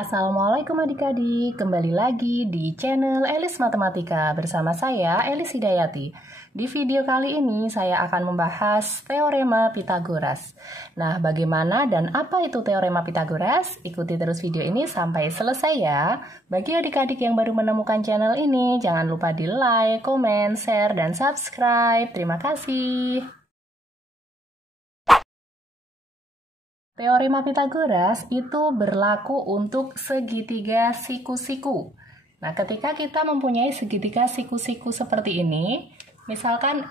Assalamualaikum adik-adik, kembali lagi di channel Elis Matematika bersama saya Elis Hidayati. Di video kali ini saya akan membahas teorema Pitagoras. Nah, bagaimana dan apa itu teorema Pitagoras? Ikuti terus video ini sampai selesai ya. Bagi adik-adik yang baru menemukan channel ini, jangan lupa di like, komen, share, dan subscribe. Terima kasih. Teorema Pitagoras itu berlaku untuk segitiga siku-siku. Nah, ketika kita mempunyai segitiga siku-siku seperti ini, misalkan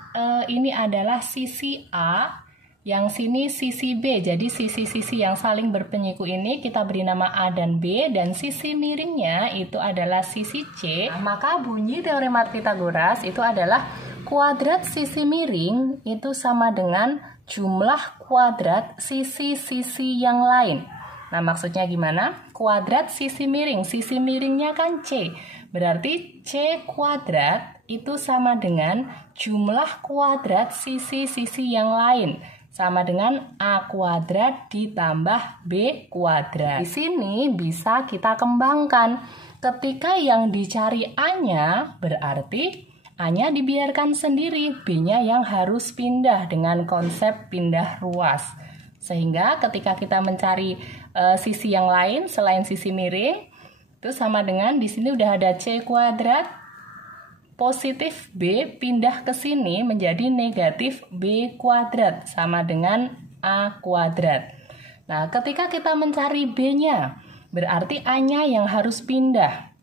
ini adalah sisi A, yang sini sisi B. Jadi sisi-sisi yang saling berpenyiku ini kita beri nama A dan B, dan sisi miringnya itu adalah sisi C. Nah, maka bunyi teorema Pitagoras itu adalah kuadrat sisi miring itu sama dengan jumlah kuadrat sisi-sisi yang lain. Nah, maksudnya gimana? Kuadrat sisi miringnya kan C. Berarti C kuadrat itu sama dengan jumlah kuadrat sisi-sisi yang lain. Sama dengan A kuadrat ditambah B kuadrat. Di sini bisa kita kembangkan. Ketika yang dicari A-nya, berarti A-nya dibiarkan sendiri, B-nya yang harus pindah dengan konsep pindah ruas. Sehingga ketika kita mencari sisi yang lain selain sisi miring, itu sama dengan di sini udah ada C kuadrat, positif B pindah ke sini menjadi negatif B kuadrat, sama dengan A kuadrat. Nah, ketika kita mencari B-nya, berarti A-nya yang harus pindah.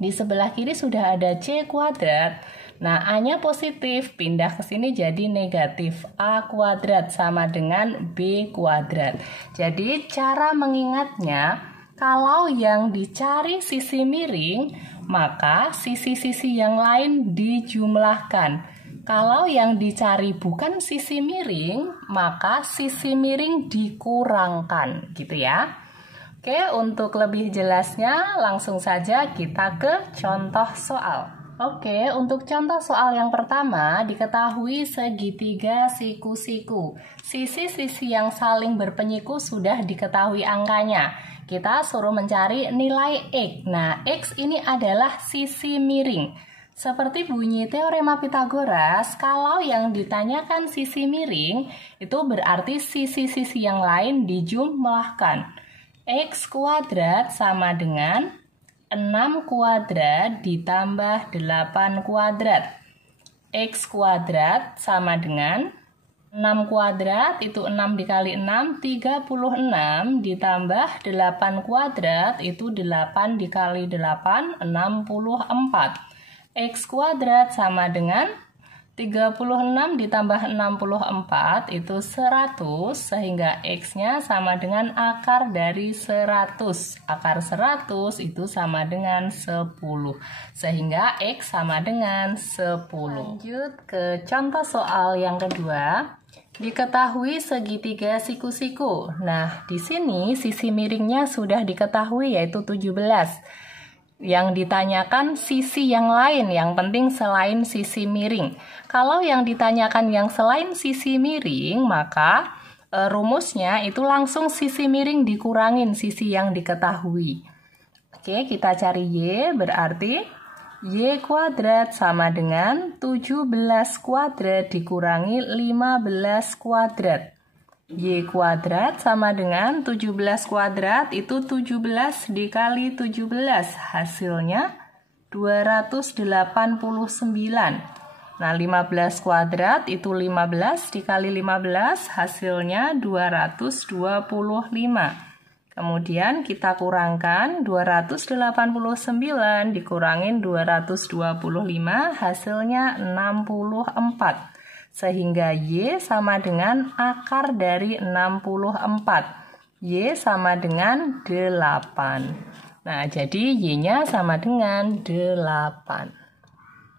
Di sebelah kiri sudah ada C kuadrat. Nah, A-nya positif, pindah ke sini jadi negatif. A kuadrat sama dengan B kuadrat. Jadi, cara mengingatnya, kalau yang dicari sisi miring, maka sisi-sisi yang lain dijumlahkan. Kalau yang dicari bukan sisi miring, maka sisi miring dikurangkan, gitu ya. Oke, untuk lebih jelasnya, langsung saja kita ke contoh soal. Oke, untuk contoh soal yang pertama, diketahui segitiga siku-siku. Sisi-sisi yang saling berpenyiku sudah diketahui angkanya. Kita suruh mencari nilai X. Nah, X ini adalah sisi miring. Seperti bunyi teorema Pitagoras, kalau yang ditanyakan sisi miring, itu berarti sisi-sisi yang lain dijumlahkan. X kuadrat sama dengan 6 kuadrat ditambah 8 kuadrat. X kuadrat sama dengan 6 kuadrat, itu 6 dikali 6, 36, ditambah 8 kuadrat, itu 8 dikali 8, 64. X kuadrat sama dengan 36 ditambah 64 itu 100, sehingga X-nya sama dengan akar dari 100. Akar 100 itu sama dengan 10, sehingga X sama dengan 10. Lanjut ke contoh soal yang kedua. Diketahui segitiga siku-siku. Nah, di sini sisi miringnya sudah diketahui yaitu 17. Yang ditanyakan sisi yang lain, yang penting selain sisi miring. Kalau yang ditanyakan yang selain sisi miring, maka rumusnya itu langsung sisi miring dikurangin sisi yang diketahui. Oke, kita cari Y, berarti Y kuadrat sama dengan 17 kuadrat dikurangi 15 kuadrat. Y kuadrat sama dengan 17 kuadrat, itu 17 dikali 17, hasilnya 289. Nah, 15 kuadrat itu 15 dikali 15, hasilnya 225. Kemudian kita kurangkan 289 dikurangin 225, hasilnya 64. Sehingga Y sama dengan akar dari 64. Y sama dengan 8. Nah, jadi Y-nya sama dengan 8.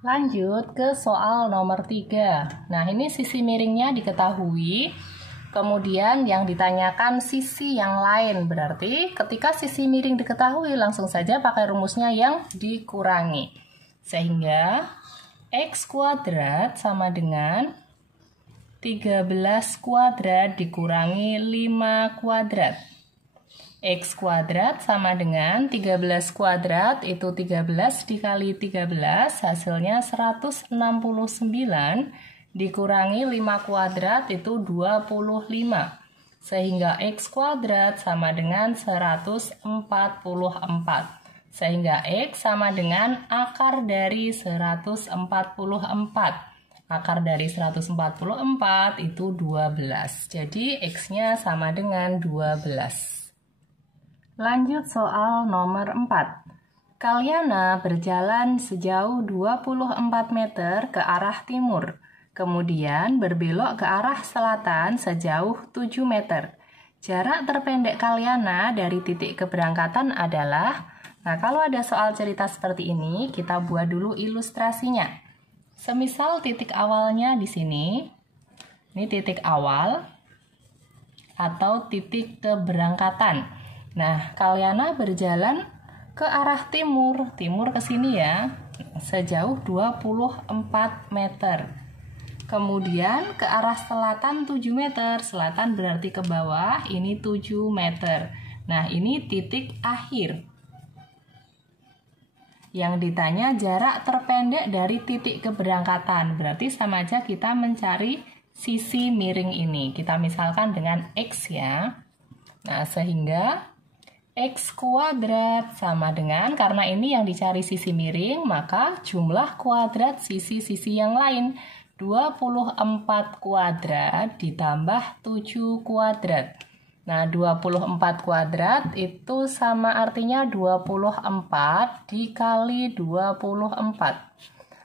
Lanjut ke soal nomor 3. Nah, ini sisi miringnya diketahui. Kemudian yang ditanyakan sisi yang lain. Berarti ketika sisi miring diketahui, langsung saja pakai rumusnya yang dikurangi. Sehingga X kuadrat sama dengan 13 kuadrat dikurangi 5 kuadrat. X kuadrat sama dengan 13 kuadrat itu 13 dikali 13 hasilnya 169 dikurangi 5 kuadrat itu 25. Sehingga X kuadrat sama dengan 144. Sehingga X sama dengan akar dari 144. Akar dari 144 itu 12. Jadi X-nya sama dengan 12. Lanjut soal nomor 4. Kalyana berjalan sejauh 24 meter ke arah timur, kemudian berbelok ke arah selatan sejauh 7 meter. Jarak terpendek Kalyana dari titik keberangkatan adalah, nah kalau ada soal cerita seperti ini, kita buat dulu ilustrasinya. Semisal titik awalnya di sini, ini titik awal atau titik keberangkatan. Nah, Kalyana berjalan ke arah timur ke sini ya, sejauh 24 meter. Kemudian ke arah selatan 7 meter, selatan berarti ke bawah, ini 7 meter. Nah, ini titik akhir. Yang ditanya jarak terpendek dari titik keberangkatan, berarti sama aja kita mencari sisi miring ini. Kita misalkan dengan X ya. Nah, sehingga X kuadrat sama dengan, karena ini yang dicari sisi miring, maka jumlah kuadrat sisi-sisi yang lain. 24 kuadrat ditambah 7 kuadrat. Nah, 24 kuadrat itu sama artinya 24 dikali 24.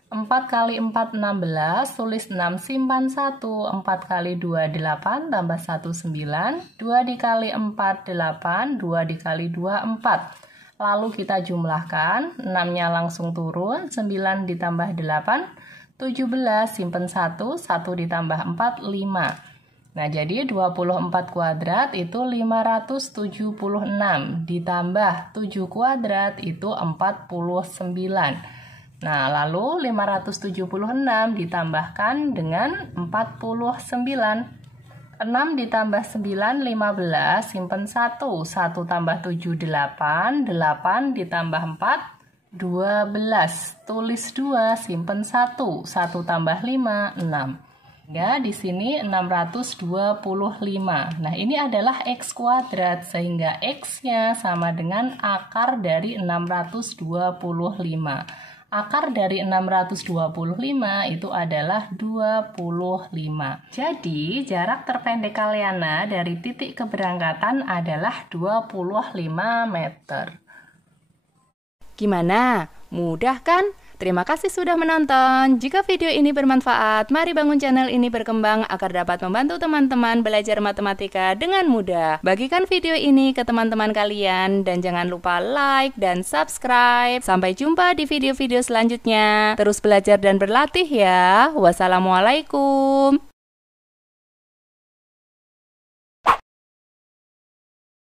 4 kali 4, 16, tulis 6, simpan 1, 4 kali 2, 8, tambah 1, 9, 2 dikali 4, 8, 2 dikali 2, 4. Lalu kita jumlahkan, 6-nya langsung turun, 9 ditambah 8, 17, simpan 1, 1 ditambah 4, 5. Nah, jadi 24 kuadrat itu 576, ditambah 7 kuadrat itu 49. Nah, lalu 576 ditambahkan dengan 49. 6 ditambah 9, 15, simpen 1. 1 tambah 7, 8. 8 ditambah 4, 12. Tulis 2, simpen 1. 1 tambah 5, 6. Ya, di sini 625. Nah, ini adalah X kuadrat, sehingga X-nya sama dengan akar dari 625. Akar dari 625 itu adalah 25. Jadi, jarak terpendek Kalyana dari titik keberangkatan adalah 25 meter. Gimana? Mudah kan? Terima kasih sudah menonton. Jika video ini bermanfaat, mari bangun channel ini berkembang agar dapat membantu teman-teman belajar matematika dengan mudah. Bagikan video ini ke teman-teman kalian dan jangan lupa like dan subscribe. Sampai jumpa di video-video selanjutnya. Terus belajar dan berlatih ya. Wassalamualaikum.